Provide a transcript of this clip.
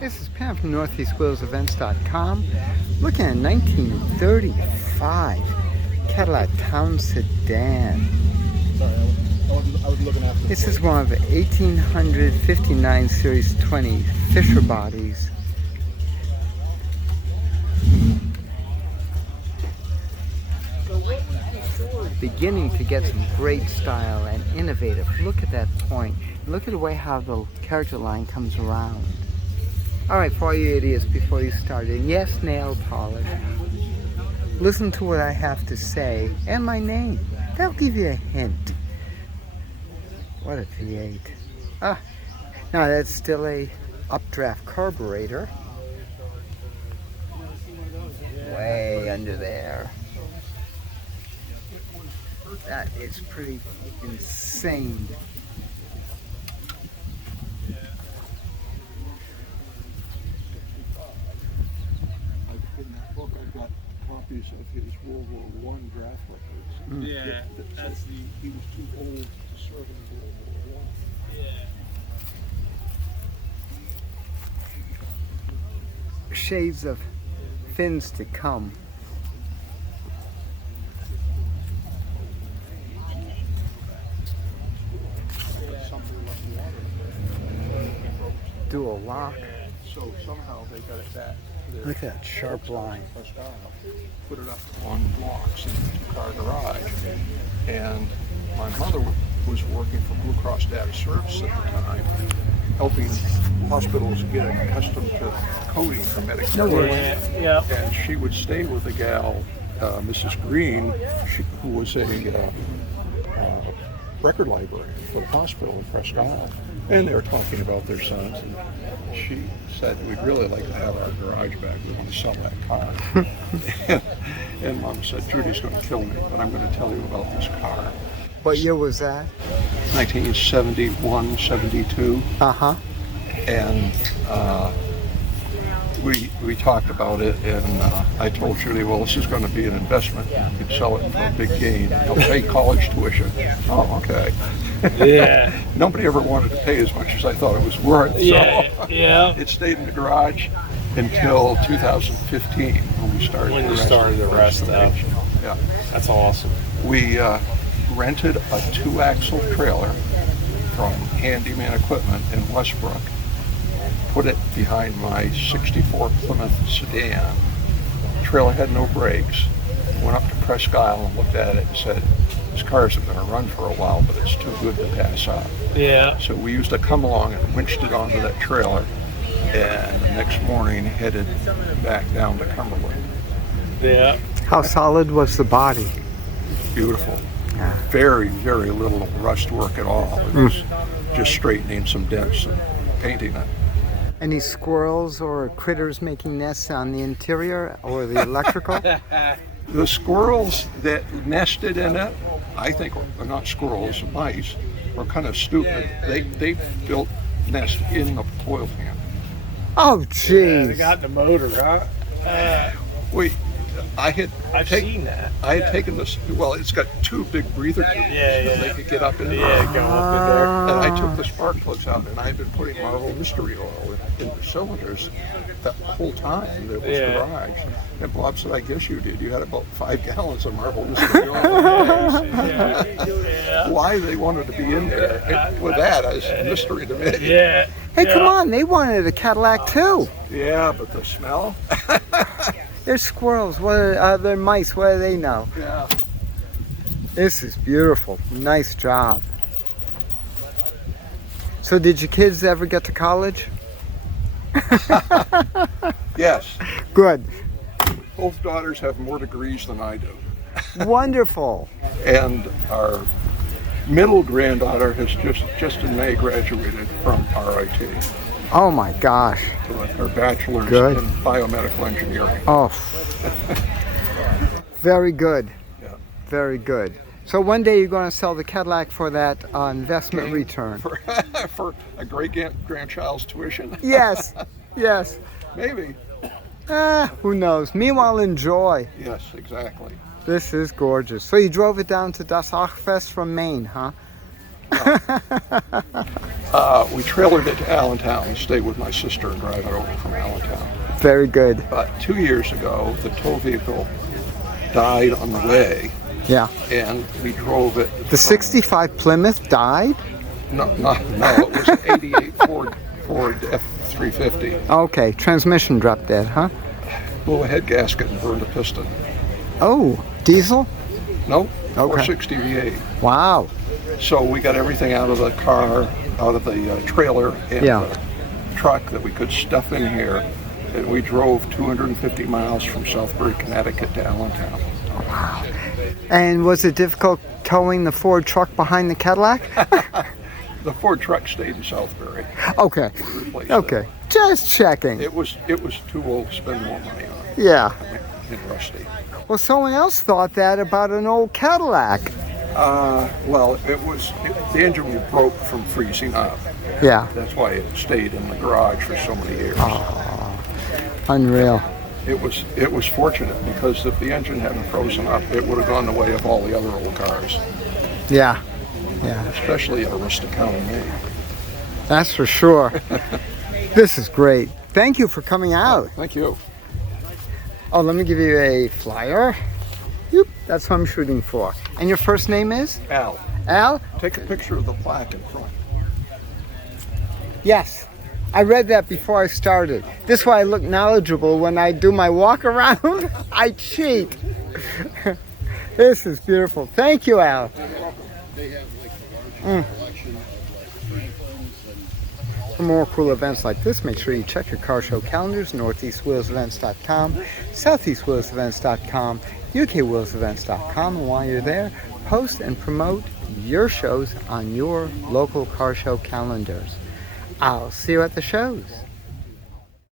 This is Pam from NortheastWheelsEvents.com. Looking at 1935 Cadillac Town Sedan. Sorry, I was looking after. This is one of the 1859 Series 20 Fisher bodies. Beginning to get some great style and innovative. Look at that point. Look at the way how the character line comes around. Alright, for all you idiots, before you started, yes, nail polish. Listen to what I have to say and my name. That'll give you a hint. What a V8. Now that's still a updraft carburetor. Way under there. That is pretty insane. In that book, I've got copies of his World War I draft records. Yeah, that's the. He was too old to serve in World War I. Yeah. Shades of things to come. Something left the water. Dual lock. So somehow they got it back. Look at that sharp line. Put it up on blocks in the two-car garage. And my mother was working for Blue Cross Data Service at the time, helping hospitals get accustomed to coding for Medicare. Yeah. And she would stay with a gal, Mrs. Green, who was a record librarian for the hospital in Presque Isle. And they were talking about their sons, and she said, we'd really like to have our garage back. We want to sell that car. and Mom said, Judy's going to kill me, but I'm going to tell you about this car. What year was that? 1971, 72. Uh-huh. And we talked about it, and I told Judy, well, this is going to be an investment. You could sell it for a big gain. I'll pay college tuition. Oh, okay. Yeah. Nobody ever wanted to pay as much as I thought it was worth. Yeah. So Yeah. it stayed in the garage until 2015 when we started. When you started the rest up. Yeah. That's awesome. We rented a 2-axle trailer from Handyman Equipment in Westbrook, put it behind my 64 Plymouth Sedan. The trailer had no brakes. Went up to Presque Isle and looked at it and said, this car isn't going to run for a while, but it's too good to pass up. Yeah. So we used to come along and winched it onto that trailer, and the next morning headed back down to Cumberland. Yeah. How solid was the body? Beautiful. Yeah. Very, very little rust work at all. It was just straightening some dents and painting it. Any squirrels or critters making nests on the interior or the electrical? The squirrels that nested in it, I think, were not squirrels, mice, were kind of stupid. They built nest in the oil pan. Oh, Yeah, jeez. they got the motor, huh? I've seen that. I had taken this. Well, it's got 2 big breather tubes that they could get up in there. Yeah, go up in there. And I took the spark plugs out, and I had been putting Marvel Mystery Oil in the cylinders the whole time that was garage. And Bob said, I guess you did. You had about 5 gallons of Marvel Mystery Oil. Yeah. Why they wanted to be in there with that is a mystery to me. Yeah. Hey, come on. They wanted a Cadillac, too. Yeah, but the smell? They're squirrels. What are they're mice? What do they know? Yeah. This is beautiful. Nice job. So did your kids ever get to college? Yes. Good. Both daughters have more degrees than I do. Wonderful. And our middle granddaughter has just in May graduated from RIT Oh my gosh. with her bachelor's Good. in biomedical engineering. Oh. Very good. Yeah. Very good. So one day you're going to sell the Cadillac for that investment return. For, for a great grandchild's tuition? Yes. Yes. Maybe. Who knows? Meanwhile, enjoy. Yes, exactly. This is gorgeous. So you drove it down to das Awkscht Fescht from Maine, huh? Yeah. We trailered it to Allentown and stayed with my sister and drive it over from Allentown. Very good. About 2 years ago, the tow vehicle died on the way, Yeah. and we drove it. The 65 Plymouth died? No, it was an 88 Ford F350. Okay, transmission dropped dead, huh? Blew a head gasket and burned a piston. Oh, diesel? Nope, Okay. 460 V8. Wow. So we got everything out of the car, out of the trailer and Yeah. the truck that we could stuff in here. And we drove 250 miles from Southbury, Connecticut to Allentown. Wow. And was it difficult towing the Ford truck behind the Cadillac? The Ford truck stayed in Southbury. Okay. We replaced Okay. Just checking. It was too old to spend more money on it. Yeah. And rusty. Well, someone else thought that about an old Cadillac. Well, the engine broke from freezing up. Yeah. That's why it stayed in the garage for so many years. Unreal. It was fortunate because if the engine hadn't frozen up, it would have gone the way of all the other old cars, Yeah. Yeah. especially Arista County, Maine. That's for sure. This is great. Thank you for coming out. Thank you. Oh, let me give you a flyer. Yep, that's what I'm shooting for. And your first name is? Al, Al? take a picture of the plaque in front. Yes. I read that before I started. This is why I look knowledgeable when I do my walk around. I cheat. This is beautiful. Thank you, Al. For more cool events like this, make sure you check your car show calendars, northeastwheelsevents.com, southeastwheelsevents.com, ukwheelsevents.com, and while you're there, post and promote your shows on your local car show calendars. I'll see you at the shows.